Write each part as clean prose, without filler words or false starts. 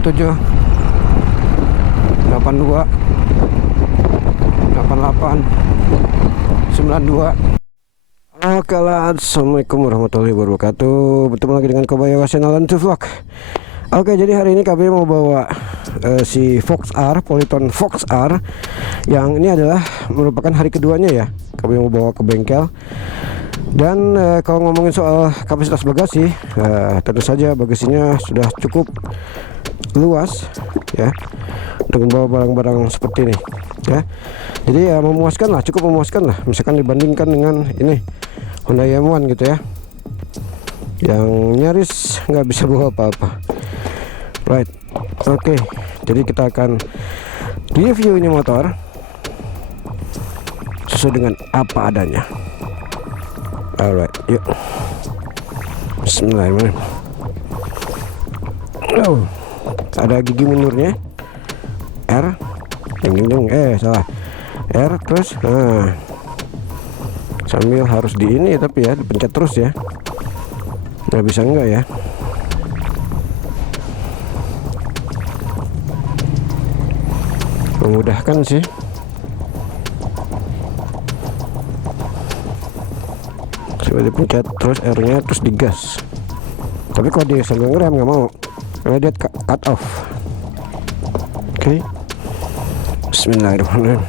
77 82 88 92. Oke lah, assalamualaikum warahmatullahi wabarakatuh. Bertemu lagi dengan Kobaya Wasenalan to Vlog. Oke, jadi hari ini KB mau bawa si Fox R, Polyton Fox R, yang ini adalah merupakan hari keduanya ya. KB mau bawa ke bengkel. Dan kalau ngomongin soal kapasitas bagasi, tentu saja bagasinya sudah cukup luas ya untuk membawa barang-barang seperti ini ya. Jadi ya memuaskan lah, cukup memuaskan lah. Misalkan dibandingkan dengan ini Honda M1 gitu ya, yang nyaris nggak bisa bawa apa-apa. Right, oke. Jadi kita akan review ini motor sesuai dengan apa adanya. Alright, yuk. Bismillahirrahmanirrahim. Oh, ada gigi mundurnya. R, salah. R terus, sambil harus di ini tapi ya dipencet terus ya. Nggak bisa enggak ya. Memudahkan sih. Coba dipencet terus R-nya terus digas. Tapi kalau dia sambil ngerem nggak mau, karena dia cut off. Oke. Bismillahirrahmanirrahim.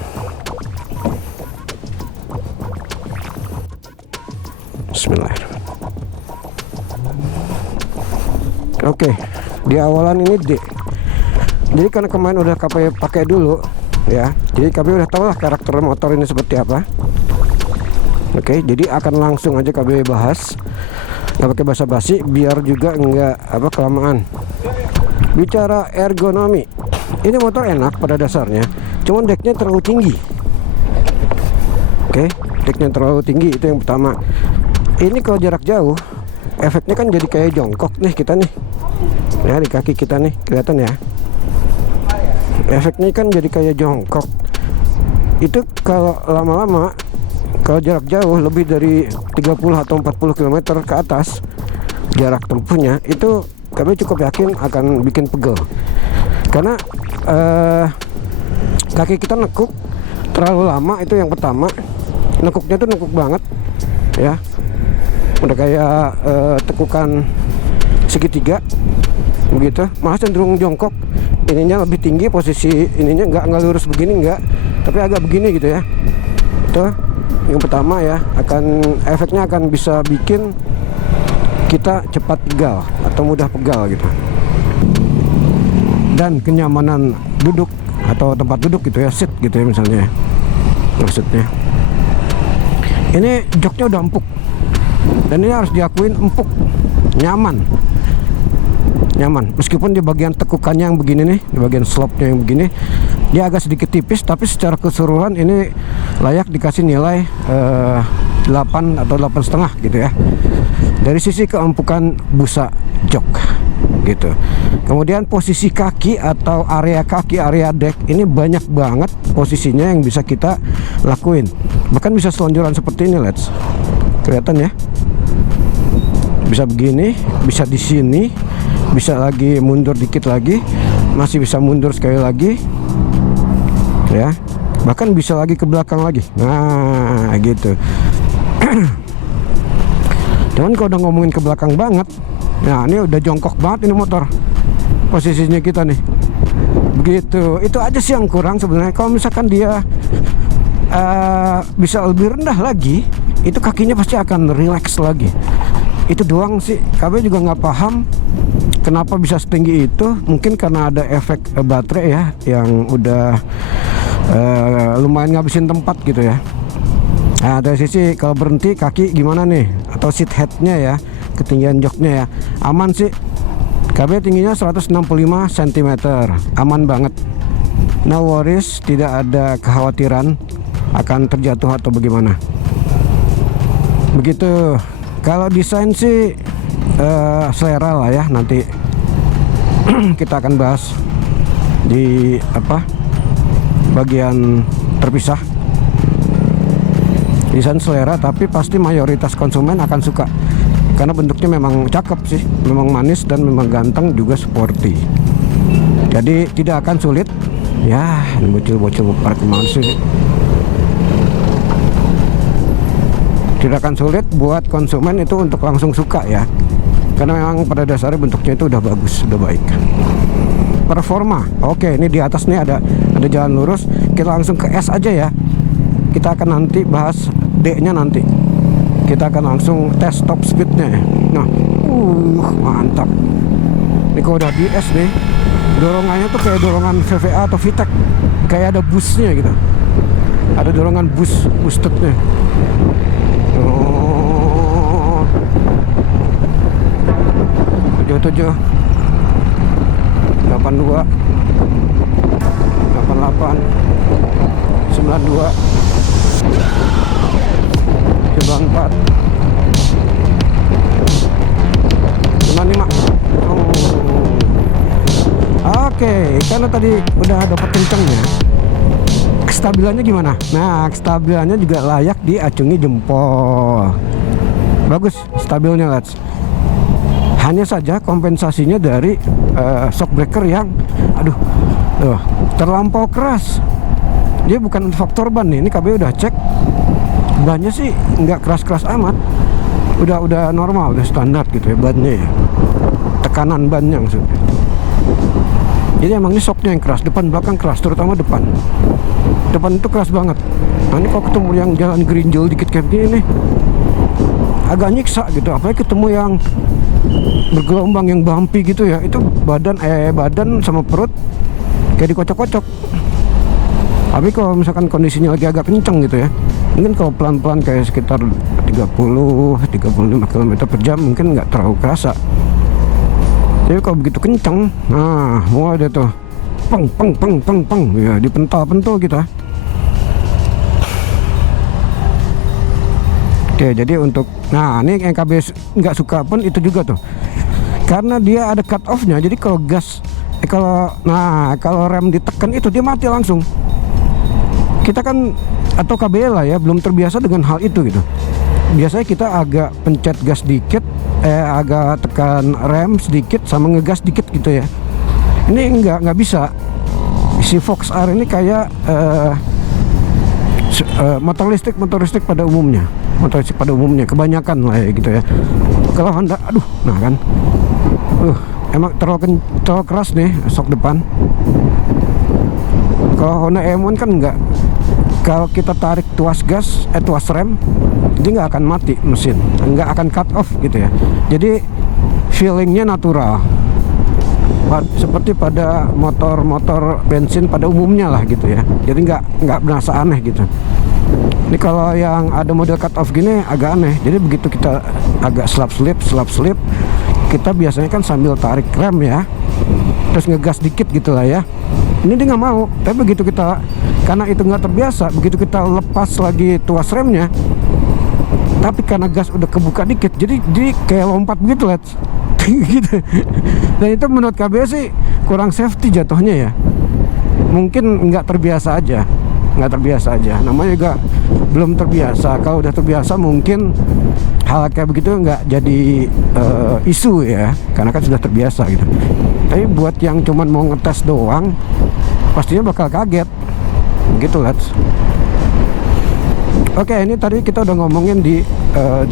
Bismillahirrahmanirrahim. Oke, di awalan ini D. Jadi karena kemarin udah KB pakai dulu ya, jadi KB udah tahu lah karakter motor ini seperti apa. Oke, jadi akan langsung aja KB bahas, nggak pakai basa-basi, biar juga nggak kelamaan. Bicara ergonomi, ini motor enak pada dasarnya, cuman decknya terlalu tinggi. Oke, decknya terlalu tinggi, itu yang pertama. Ini kalau jarak jauh, efeknya kan jadi kayak jongkok nih kita nih, ya di kaki kita nih, kelihatan ya. Efeknya kan jadi kayak jongkok. Itu kalau lama-lama, kalau jarak jauh lebih dari 30 atau 40 km ke atas jarak tempuhnya, itu kami cukup yakin akan bikin pegel. Karena kaki kita nekuk terlalu lama, itu yang pertama. Nekuknya tuh nekuk banget ya, udah kayak tekukan segitiga begitu, malah cenderung jongkok. Ininya lebih tinggi, posisi ininya nggak lurus begini, nggak, tapi agak begini gitu ya. Itu yang pertama ya, efeknya akan bisa bikin kita cepat pegal atau mudah pegal gitu. Dan kenyamanan duduk atau tempat duduk gitu ya, seat gitu ya misalnya, maksudnya ini joknya udah empuk, dan ini harus diakuin empuk, nyaman. Meskipun di bagian tekukannya yang begini nih, di bagian slope-nya yang begini, dia agak sedikit tipis, tapi secara keseluruhan ini layak dikasih nilai 8 atau 8,5 gitu ya, dari sisi keempukan busa jok gitu. Kemudian posisi kaki atau area kaki, area deck ini banyak banget posisinya yang bisa kita lakuin. Bahkan bisa selonjoran seperti ini, let's. Kelihatan ya, bisa begini, bisa di sini, bisa lagi mundur dikit lagi, masih bisa mundur sekali lagi ya, bahkan bisa lagi ke belakang lagi. Nah gitu. Cuman kalau udah ngomongin ke belakang banget, nah ini udah jongkok banget ini motor posisinya kita nih begitu. Itu aja sih yang kurang sebenarnya. Kalau misalkan dia bisa lebih rendah lagi, itu kakinya pasti akan relax lagi. Itu doang sih. KB juga nggak paham kenapa bisa setinggi itu. Mungkin karena ada efek baterai ya, yang udah lumayan ngabisin tempat gitu ya. Nah dari sisi kalau berhenti kaki gimana nih, atau seat headnya ya, ketinggian joknya ya, aman sih. KB tingginya 165 cm, aman banget. No worries, tidak ada kekhawatiran akan terjatuh atau bagaimana. Begitu. Kalau desain sih selera lah ya, nanti kita akan bahas di bagian terpisah. Desain selera, tapi pasti mayoritas konsumen akan suka karena bentuknya memang cakep sih, memang manis dan memang ganteng, juga sporty. Jadi tidak akan sulit. Ya, ini bocil-bocil pada kemana sih? Tidak akan sulit buat konsumen itu untuk langsung suka ya, karena memang pada dasarnya bentuknya itu udah bagus, udah baik. Performa, oke, ini di atas nih ada jalan lurus. Kita langsung ke S aja ya. Kita akan nanti bahas D-nya nanti. Kita akan langsung tes top speednya. Nah, mantap. Ini kalau udah di S nih, dorongannya tuh kayak dorongan VVA atau VTEC, kayak ada boostnya gitu. Ada dorongan boostednya. 77, 82, 88, 92, 94, 95. Oke, karena tadi udah dapat kencengnya, kestabilannya gimana? Nah, kestabilannya juga layak diacungi jempol. Bagus stabilnya, lads. Hanya saja kompensasinya dari shock breaker yang terlampau keras. Dia bukan faktor ban nih. Ini KB udah cek, bannya sih nggak keras-keras amat. Udah normal, udah standar gitu ya bannya ya. Tekanan bannya maksudnya. Jadi emang ini shocknya yang keras, depan belakang keras, terutama depan. Depan itu keras banget. Nah ini kalau ketemu yang jalan gerinjol dikit kayak gini nih, agak nyiksa gitu. Apalagi ketemu yang bergelombang, yang bumpy gitu ya, itu badan sama perut kayak dikocok-kocok. Tapi kalau misalkan kondisinya lagi agak kenceng gitu ya, mungkin kalau pelan-pelan kayak sekitar 30-35 km per jam mungkin nggak terlalu kerasa. Jadi kalau begitu kenceng, nah mulai deh tuh peng ya, dipental-pentul kita. Oke, jadi untuk, nah ini yang KB nggak suka pun itu juga tuh, karena dia ada cut off-nya. Jadi kalau gas, kalau rem ditekan itu dia mati langsung. Kita kan atau KB lah ya belum terbiasa dengan hal itu gitu. Biasanya kita agak pencet gas dikit, agak tekan rem sedikit sama ngegas dikit gitu ya. Ini nggak bisa. Si Fox R ini kayak motor listrik pada umumnya. Kebanyakan lah ya gitu ya. Kalau Honda, nah kan, emang terlalu keras nih shock depan. Kalau Honda M1 kan enggak. Kalau kita tarik tuas rem, dia nggak akan mati mesin, nggak akan cut off gitu ya. Jadi feelingnya natural, seperti pada motor bensin pada umumnya lah gitu ya. Jadi nggak berasa aneh gitu. Ini kalau yang ada model cut off gini agak aneh. Jadi begitu kita agak slap slip, kita biasanya kan sambil tarik rem ya, terus ngegas dikit gitu lah ya. Ini dia nggak mau. Tapi begitu kita, karena itu nggak terbiasa, begitu kita lepas lagi tuas remnya, tapi karena gas udah kebuka dikit, jadi kayak lompat gitu lah. Gitu. Dan itu menurut KB sih kurang safety jatuhnya ya. Mungkin nggak terbiasa aja. Namanya juga belum terbiasa. Kalau udah terbiasa mungkin hal kayak begitu nggak jadi isu ya, karena kan sudah terbiasa gitu. Tapi buat yang cuman mau ngetes doang, pastinya bakal kaget gitu lah. Oke, ini tadi kita udah ngomongin di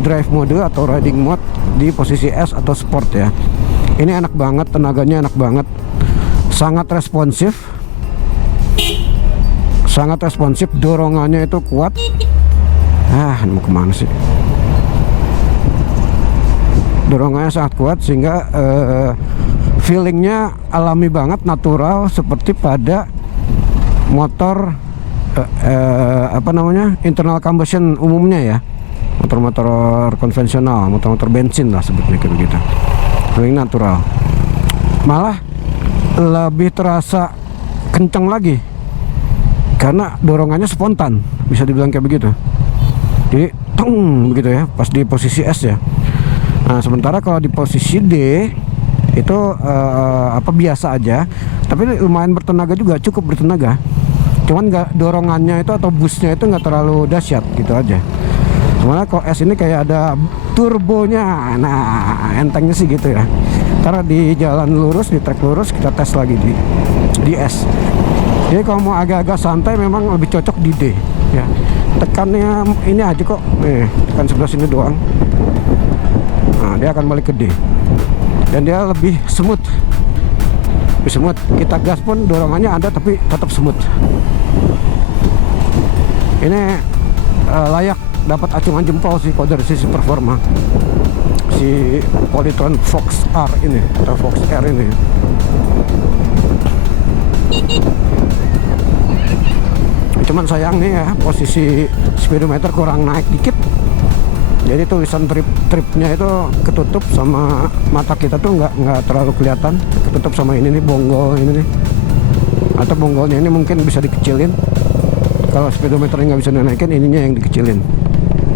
drive mode atau riding mode di posisi S atau sport ya. Ini enak banget, tenaganya enak banget, sangat responsif, dorongannya itu kuat. Mau kemana sih? Dorongannya sangat kuat sehingga feelingnya alami banget, natural, seperti pada motor internal combustion umumnya ya, motor-motor konvensional, motor-motor bensin lah sebutnya kayak begitu. Feeling natural, malah lebih terasa kencang lagi karena dorongannya spontan, bisa dibilang kayak begitu. Jadi begitu ya pas di posisi S ya. Nah sementara kalau di posisi D itu biasa aja, tapi lumayan bertenaga juga, cukup bertenaga. Cuman dorongannya itu atau boostnya itu nggak terlalu dahsyat gitu aja. Sebenarnya kalau S ini kayak ada turbonya, nah entengnya sih gitu ya. Karena di jalan lurus, di trek lurus kita tes lagi di S. Jadi kalau mau agak-agak santai memang lebih cocok di D ya. Tekannya ini aja kok, tekan sebelah sini doang. Nah, dia akan balik ke D dan dia lebih smooth. Lebih smooth. Kita gas pun dorongannya ada tapi tetap smooth. Ini layak dapat acungan jempol sih kalau dari sisi performa si Polytron Fox R ini atau Fox R ini. Cuman sayang nih ya, posisi speedometer kurang naik dikit. Jadi tulisan tripnya itu ketutup sama mata kita tuh nggak terlalu kelihatan, ketutup sama ini nih, bonggol ini nih. Atau bonggolnya ini mungkin bisa dikecilin. Kalau speedometernya nggak bisa dinaikin, ininya yang dikecilin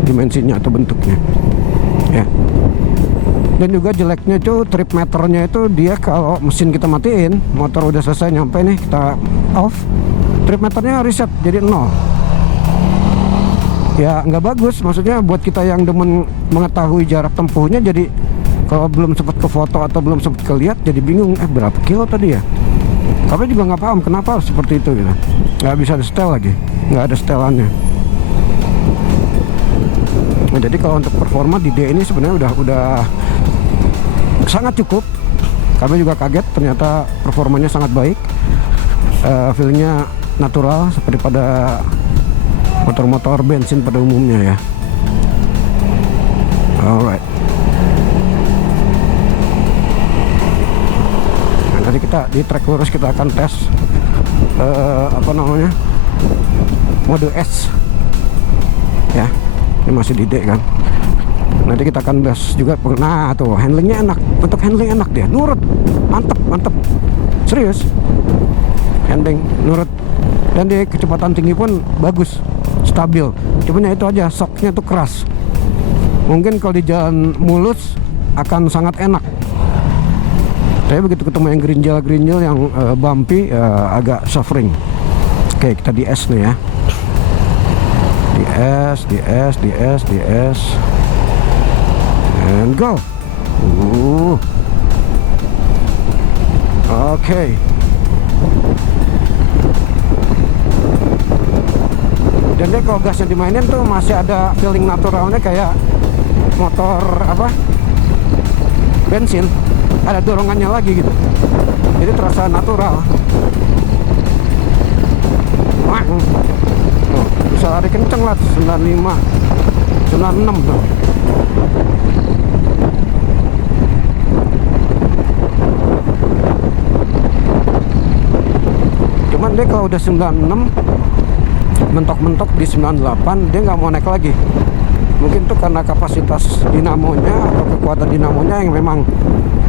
dimensinya atau bentuknya ya. Dan juga jeleknya itu trip meternya itu, dia kalau mesin kita matiin, motor udah selesai nyampe nih, kita off, trip meternya reset jadi 0. Ya nggak bagus, maksudnya buat kita yang demen mengetahui jarak tempuhnya, jadi kalau belum sempat ke foto atau belum sempat kelihat jadi bingung, berapa kilo tadi ya. Kami juga nggak paham kenapa harus seperti itu gitu. Nggak bisa di setel lagi, nggak ada setelannya. Nah, jadi kalau untuk performa di D ini sebenarnya udah sangat cukup. Kami juga kaget ternyata performanya sangat baik. Feelnya natural seperti pada motor-motor bensin pada umumnya ya. Alright. Nah, tadi kita di trek lurus kita akan tes mode S ya. Ini masih di D kan. Nanti kita akan tes juga. Nah tuh handlingnya enak, untuk handling enak dia, nurut, mantep serius, handling nurut, dan di kecepatan tinggi pun bagus, stabil. Cuman ya itu aja, shocknya tuh keras. Mungkin kalau di jalan mulus akan sangat enak, tapi begitu ketemu yang gerinjal yang bumpy, agak suffering. Oke, kita di S nih ya. Di S and go. Oke. Dan dia kalau gasnya dimainin tuh masih ada feeling naturalnya kayak motor bensin, ada dorongannya lagi gitu, jadi terasa natural. Tuh, bisa lari kenceng lah, 95 96 tuh. Cuman dia kalau udah 96 mentok-mentok di 98 dia nggak mau naik lagi. Mungkin tuh karena kapasitas dinamonya atau kekuatan dinamonya yang memang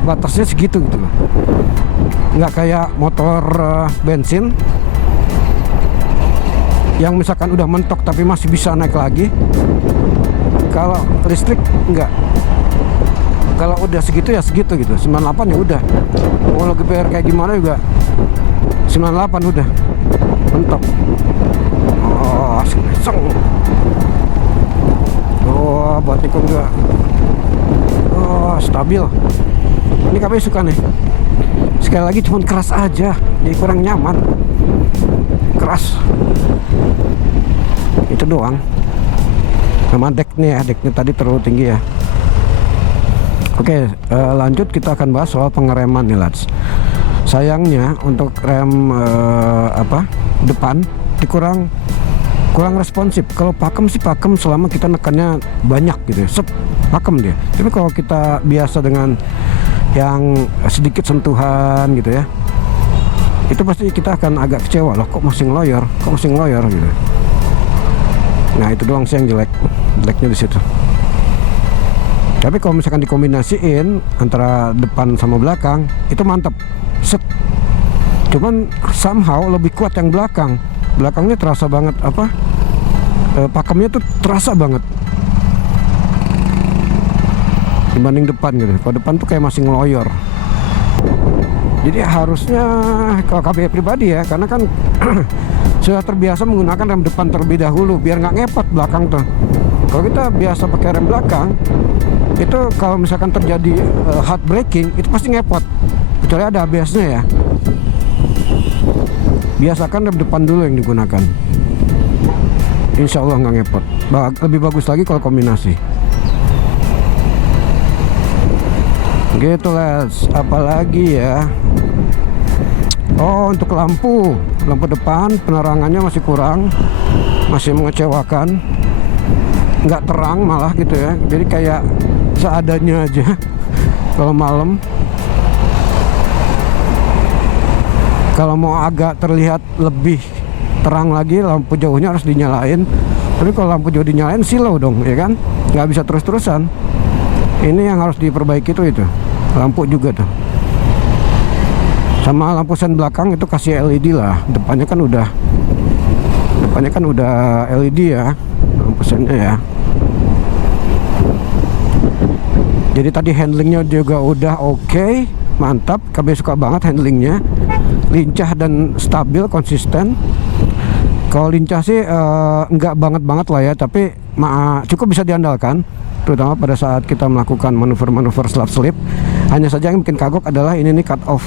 batasnya segitu gitu loh. Nggak kayak motor bensin yang misalkan udah mentok tapi masih bisa naik lagi. Kalau listrik enggak. Kalau udah segitu ya segitu gitu. 98 ya udah. Kalau GPR kayak gimana juga 98 udah mentok. Oh, seng. Oh, buat nikung juga. Oh, stabil. Ini kami suka nih. Sekali lagi cuman keras aja, jadi kurang nyaman. Keras. Itu doang. Sama deknya ya, deknya tadi terlalu tinggi ya. Oke, lanjut kita akan bahas soal pengereman nih lads. Sayangnya untuk rem depan kurang responsif. Kalau pakem sih pakem selama kita nekannya banyak gitu ya, pakem dia. Tapi kalau kita biasa dengan yang sedikit sentuhan gitu ya, itu pasti kita akan agak kecewa loh, kok masih ngeloyor gitu. Nah itu doang sih yang jeleknya di situ. Tapi kalau misalkan dikombinasiin antara depan sama belakang itu mantap, cuman somehow lebih kuat yang belakangnya terasa banget pakemnya tuh terasa banget dibanding depan gitu. Kalau depan tuh kayak masih ngeloyor. Jadi harusnya kalau KB pribadi ya, karena kan sudah terbiasa menggunakan rem depan terlebih dahulu biar nggak ngepot belakang tuh. Kalau kita biasa pakai rem belakang, itu kalau misalkan terjadi hard braking itu pasti ngepot, kecuali ada ABS-nya ya. Biasakan rem depan dulu yang digunakan, insya Allah nggak ngepot. Lebih bagus lagi kalau kombinasi gitu Les. Apalagi ya, oh untuk lampu depan penerangannya masih kurang, masih mengecewakan, nggak terang malah gitu ya, jadi kayak seadanya aja kalau malam. Kalau mau agak terlihat lebih terang lagi, lampu jauhnya harus dinyalain. Tapi kalau lampu jauh dinyalain silau dong, ya kan? Nggak bisa terus-terusan. Ini yang harus diperbaiki itu lampu juga tuh. Sama lampu sen belakang itu kasih LED lah. Depannya kan udah LED ya, lampu sennya ya. Jadi tadi handlingnya juga udah oke, mantap. KB suka banget handlingnya, lincah dan stabil, konsisten. Kalau lincah sih enggak banget lah ya, tapi cukup bisa diandalkan, terutama pada saat kita melakukan manuver-manuver slap slip. Hanya saja yang bikin kagok adalah ini nih cut off